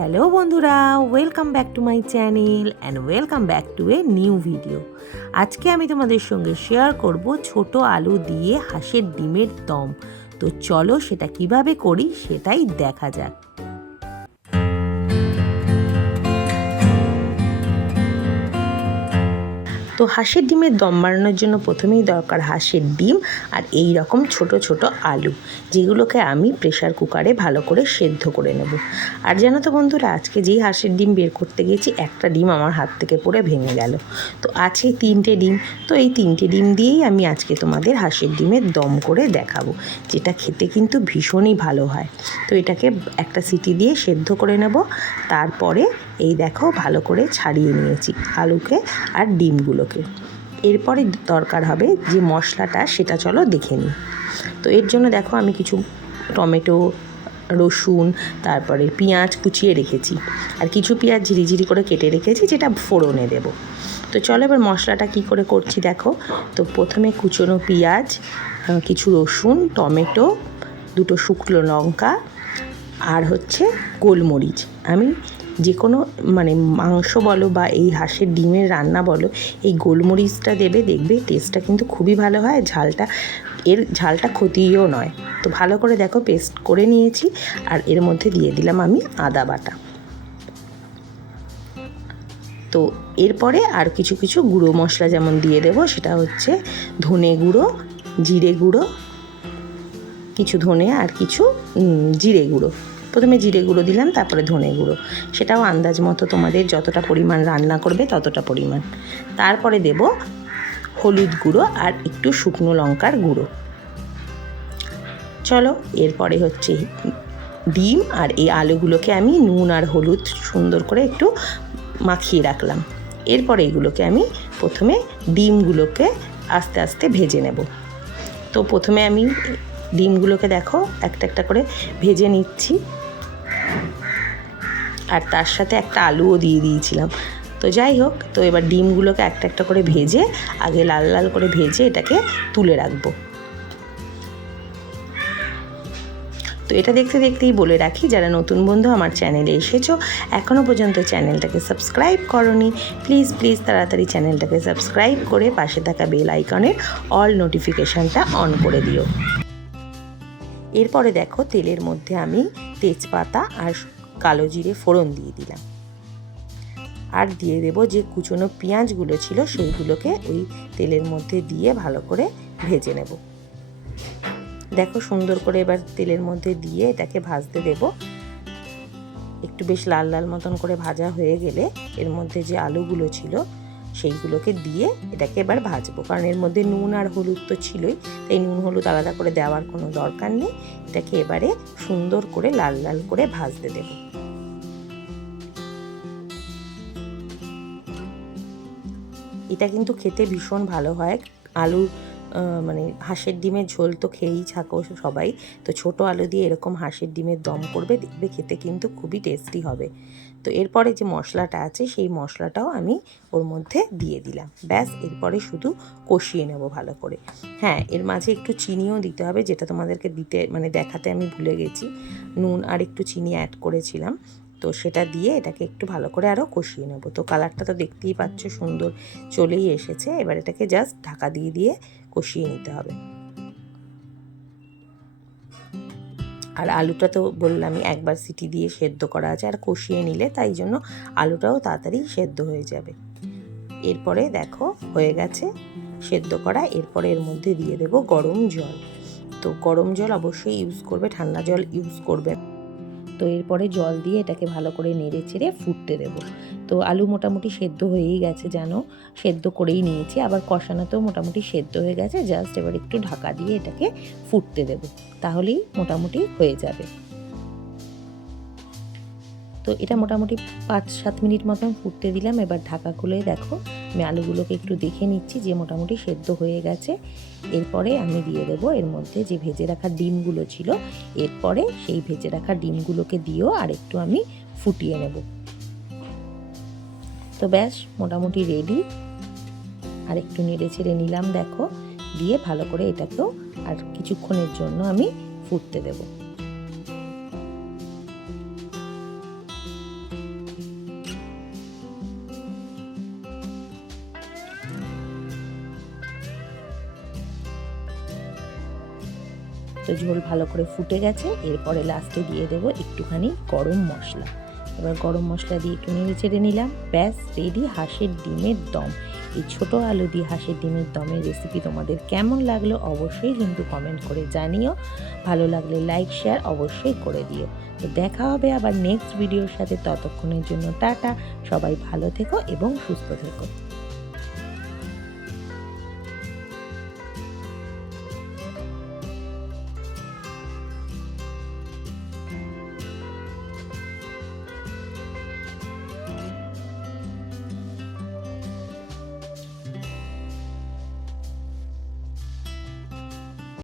Hello বন্ধুরা welcome back to my channel and welcome back to a new video আজকে আমি তোমাদের সঙ্গে শেয়ার করব ছোট আলু দিয়ে হাঁসের ডিমের দম। তো চলো সেটা কীভাবে করি সেটাই দেখা যাক। তো হাঁসের ডিমের দম বানানোর জন্য প্রথমেই দরকার হাঁসের ডিম আর এই রকম ছোট ছোট আলু, যেগুলোকে আমি প্রেশার কুকারে ভালো করে সেদ্ধ করে নেব। আর জানো তো বন্ধুরা, আজকে যেই হাঁসের ডিম বের করতে গেছি, একটা ডিম আমার হাত থেকে পড়ে ভেঙে গেল। তো আছে তিনটে ডিম, তো এই তিনটে ডিম দিয়েই আমি আজকে তোমাদের হাঁসের ডিমের দম করে দেখাবো, যেটা খেতে কিন্তু ভীষণই ভালো হয়। তো এটাকে একটা সিটি দিয়ে সেদ্ধ করে নেব, তারপরে এই দেখো, ভালো করে ছাড়িয়ে নিয়েছি আলুকে আর ডিমগুলোকে। এরপরে দরকার হবে যে মশলাটা, সেটা চলো দেখে নিই। তো এর জন্য দেখো, আমি কিছু টমেটো, রসুন, তারপরে পেঁয়াজ কুচিয়ে রেখেছি। আর কিছু পেঁয়াজ ঝিরিঝিরি করে কেটে রেখেছি, যেটা ফোড়নে দেব। তো চলো এবার মশলাটা কি করে করছি দেখো। তো প্রথমে কুচনো পেঁয়াজ কিছু রসুন, টমেটো, দুটো শুকনো লঙ্কা, আর হচ্ছে গোলমরিচ। আমি যে কোনো মানে মাংস বলো বা এই হাঁসের ডিমের রান্না বলো, এই গোলমরিচটা দেবে, দেখবে টেস্টটা কিন্তু খুবই ভালো হয়, ঝালটা, এর ঝালটা ক্ষতিও নয়। তো ভালো করে দেখো পেস্ট করে নিয়েছি, আর এর মধ্যে দিয়ে দিলাম আমি আদা বাটা। তো এরপরে আর কিছু কিছু গুঁড়ো মশলা যেমন দিয়ে দেবো, সেটা হচ্ছে ধনে গুঁড়ো, জিরে গুঁড়ো, কিছু ধনে আর কিছু জিরে গুঁড়ো। প্রথমে জিরে গুঁড়ো দিলাম, তারপরে ধনে গুঁড়ো। সেটাও আন্দাজ মতো তোমাদের যতটা পরিমাণ রান্না করবে ততটা পরিমাণ। তারপরে দেব হলুদ গুঁড়ো আর একটু শুকনো লঙ্কার গুঁড়ো। চলো, এরপরে হচ্ছে ডিম আর এই আলুগুলোকে আমি নুন আর হলুদ সুন্দর করে একটু মাখিয়ে রাখলাম। এরপরে এগুলোকে আমি প্রথমে ডিমগুলোকে আস্তে আস্তে ভেজে নেব। তো প্রথমে আমি ডিমগুলোকে দেখো, একটা একটা করে ভেজে নিচ্ছি। আর তার সাথে একটা আলুও দিয়ে দিয়েছিলাম। তো যাই হোক, তো এবার ডিমগুলোকে একটা একটা করে ভেজে, আগে লাল লাল করে ভেজে এটাকে তুলে রাখব। তো এটা দেখতে দেখতেই বলে রাখি, যারা নতুন বন্ধু আমার চ্যানেলে এসেছ এখনও পর্যন্ত চ্যানেলটাকে সাবস্ক্রাইব করনি, প্লিজ প্লিজ তাড়াতাড়ি চ্যানেলটাকে সাবস্ক্রাইব করে পাশে থাকা বেল আইকনের অল নোটিফিকেশানটা অন করে দিও। এরপরে দেখো, তেলের মধ্যে আমি তেজপাতা আর কালো জিরে ফোড়ন দিয়ে দিলাম। আর দিয়ে দেব যে কুচনো পেঁয়াজগুলো ছিল সেইগুলোকে ওই তেলের মধ্যে দিয়ে ভালো করে ভেজে নেব। দেখো সুন্দর করে এবার তেলের মধ্যে দিয়ে এটাকে ভাজতে দেব। একটু বেশ লাল লাল মতন করে ভাজা হয়ে গেলে এর মধ্যে যে আলুগুলো ছিল সেইগুলোকে দিয়ে এটাকে এবার ভাজবো। কারণ এর মধ্যে নুন আর হলুদ তো ছিলই, তাই নুন হলুদ আলাদা করে দেওয়ার কোনো দরকার নেই। এটাকে এবারে সুন্দর করে লাল লাল করে ভাজতে দেবো। এটা কিন্তু খেতে ভীষণ ভালো হয়। আলু মানে হাঁসের ডিমের ঝোল তো খেয়েই থাকো সবাই। তো ছোট আলু দিয়ে এরকম হাঁসের ডিমের দম করবে, দেখবে খেতে কিন্তু খুবই টেস্টি হবে। তো এরপরে যে মশলাটা আছে, সেই মশলাটাও আমি ওর মধ্যে দিয়ে দিলাম। ব্যাস, এরপরে শুধু কষিয়ে নেব ভালো করে। হ্যাঁ এর মাঝে একটু চিনিও দিতে হবে, যেটা তোমাদেরকে দিতে মানে দেখাতে আমি ভুলে গেছি। নুন আর একটু চিনি অ্যাড করেছিলাম। তো সেটা দিয়ে এটাকে একটু ভালো করে আরও কষিয়ে নেব। তো কালারটা তো দেখতেই পাচ্ছ, সুন্দর চলেই এসেছে। এবার এটাকে জাস্ট ঢাকা দিয়ে দিয়ে কষিয়ে নিতে হবে। আর আলুটা তো বললামই একবার সিটি দিয়ে সেদ্ধ করা আছে, আর কষিয়ে নিলে তাই জন্য আলুটাও তাড়াতাড়ি সেদ্ধ হয়ে যাবে। এরপরে দেখো হয়ে গেছে সেদ্ধ করা, এরপরে এর মধ্যে দিয়ে দেব গরম জল। তো গরম জল অবশ্যই ইউজ করবে, ঠান্ডা জল ইউজ করবে। তো এরপরে জল দিয়ে এটাকে ভালো করে নেড়ে চেড়ে ফুটতে দেব। তো আলু মোটামুটি সেদ্ধ হয়েই গেছে যেন, সেদ্ধ করেই নিয়েছি। আবার কষানোতেও মোটামুটি সেদ্ধ হয়ে গেছে জাস্ট এবার একটু ঢাকা দিয়ে এটাকে ফুটতে দেব। তাহলেই মোটামুটি হয়ে যাবে। তো এটা মোটামুটি পাঁচ সাত মিনিট মতন ফুটতে দিলাম। এবার ঢাকা খুলে দেখো আমি আলুগুলোকে একটু দেখে নিচ্ছি যে মোটামুটি সেদ্ধ হয়ে গেছে। এরপরে আমি দিয়ে দেবো এর মধ্যে যে ভেজে রাখা ডিমগুলো ছিল, এরপরে সেই ভেজে রাখা ডিমগুলোকে দিয়েও আর একটু আমি ফুটিয়ে নেব। তো ব্যাস, মোটামুটি রেডি আর একটু নেড়ে ছেড়ে নিলাম, দেখো। দিয়ে ভালো করে এটাকেও আর কিছুক্ষণের জন্য আমি ফুটতে দেবো। তো ঝোল ভালো করে ফুটে গেছে, এরপরে লাস্টে দিয়ে দেবো একটুখানি গরম মশলা। এবার গরম মশলা দিয়ে একটু নেড়ে চেড়ে নিলাম। ব্যাস রেডি হাঁসের ডিমের দম। এই ছোট আলু দিয়ে হাঁসের ডিমের দমের রেসিপি তোমাদের কেমন লাগল অবশ্যই কিন্তু কমেন্ট করে জানিও। ভালো লাগলে লাইক শেয়ার অবশ্যই করে দিও। তো দেখা হবে আবার নেক্সট ভিডিওর সাথে ততক্ষণের জন্য টাটা। সবাই ভালো থেকো এবং সুস্থ থেকো।